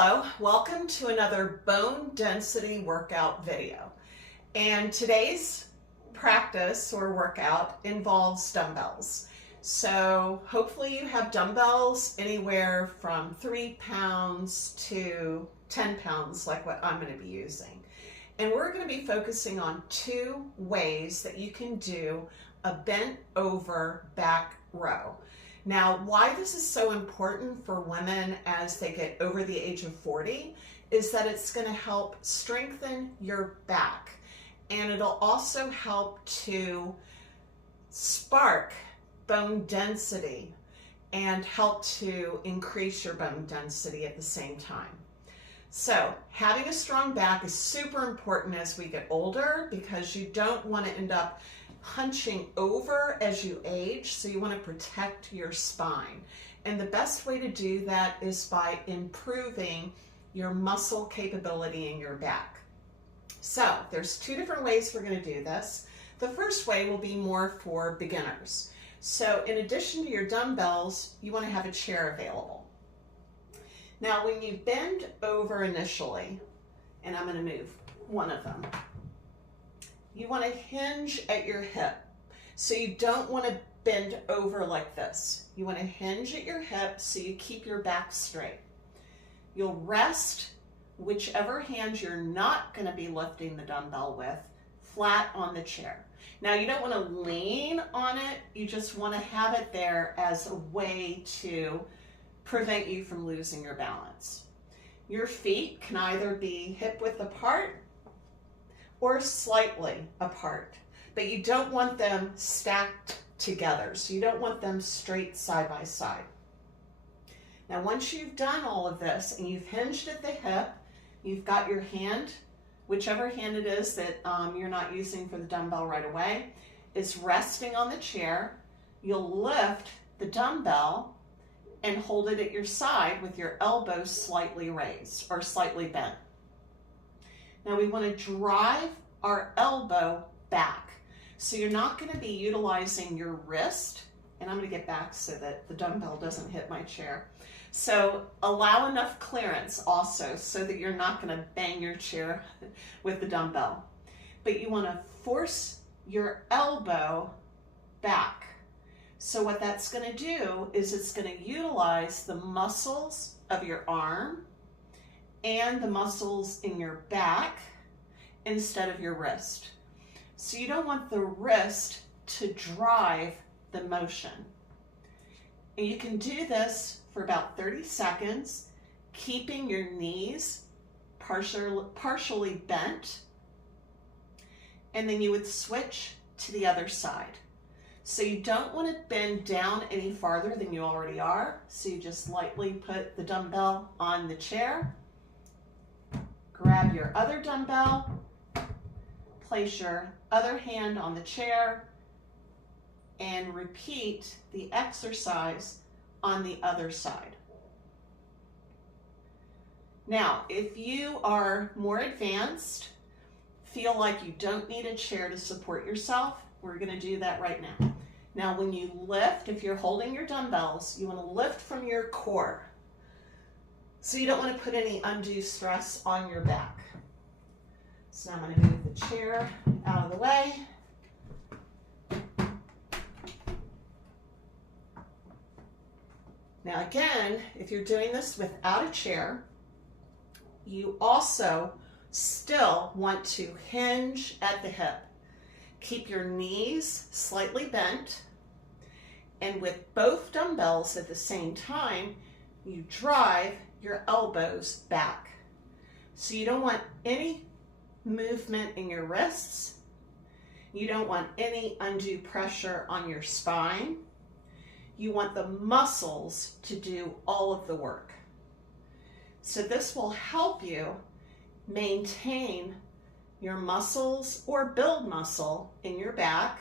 Hello, welcome to another bone density workout video. And today's practice or workout involves dumbbells. So hopefully you have dumbbells anywhere from 3 pounds to 10 pounds like what I'm going to be using. And we're going to be focusing on 2 ways that you can do a bent over back row. Now, why this is so important for women as they get over the age of 40 is that it's going to help strengthen your back, and it'll also help to spark bone density and help to increase your bone density at the same time. So having a strong back is super important as we get older because you don't want to end up hunching over as you age, so you want to protect your spine. And the best way to do that is by improving your muscle capability in your back. So there's 2 different ways we're going to do this. The first way will be more for beginners. So in addition to your dumbbells, you want to have a chair available. Now when you bend over initially, and I'm going to move one of them, you want to hinge at your hip. So you don't want to bend over like this. You want to hinge at your hip so you keep your back straight. You'll rest whichever hand you're not going to be lifting the dumbbell with flat on the chair. Now you don't want to lean on it, you just want to have it there as a way to prevent you from losing your balance. Your feet can either be hip width apart or slightly apart, but you don't want them stacked together, so you don't want them straight side by side. Now once you've done all of this and you've hinged at the hip, you've got your hand, whichever hand it is that you're not using for the dumbbell right away, is resting on the chair. You'll lift the dumbbell and hold it at your side with your elbows slightly raised or slightly bent. Now we want to drive our elbow back. So you're not going to be utilizing your wrist, and I'm going to get back so that the dumbbell doesn't hit my chair. So allow enough clearance also so that you're not going to bang your chair with the dumbbell. But you want to force your elbow back. So what that's going to do is it's going to utilize the muscles of your arm and the muscles in your back instead of your wrist. So you don't want the wrist to drive the motion. And you can do this for about 30 seconds, keeping your knees partially bent, and then you would switch to the other side. So you don't want to bend down any farther than you already are, so you just lightly put the dumbbell on the chair. Grab your other dumbbell, place your other hand on the chair, and repeat the exercise on the other side. Now, if you are more advanced, feel like you don't need a chair to support yourself, we're going to do that right now. Now, when you lift, if you're holding your dumbbells, you want to lift from your core. So you don't want to put any undue stress on your back. So now I'm going to move the chair out of the way. Now again, if you're doing this without a chair, you also still want to hinge at the hip. Keep your knees slightly bent, and with both dumbbells at the same time, you drive your elbows back. So you don't want any movement in your wrists. You don't want any undue pressure on your spine. You want the muscles to do all of the work. So this will help you maintain your muscles or build muscle in your back,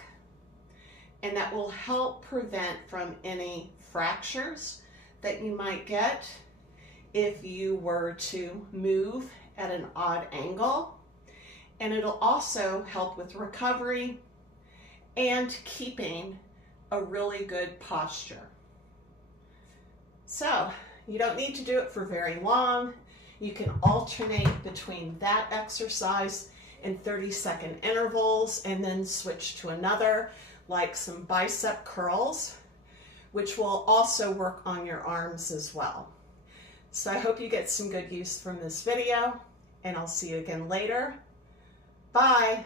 and that will help prevent from any fractures that you might get if you were to move at an odd angle. And it'll also help with recovery and keeping a really good posture. So you don't need to do it for very long. You can alternate between that exercise in 30-second intervals and then switch to another, like some bicep curls, which will also work on your arms as well. So I hope you get some good use from this video, and I'll see you again later. Bye.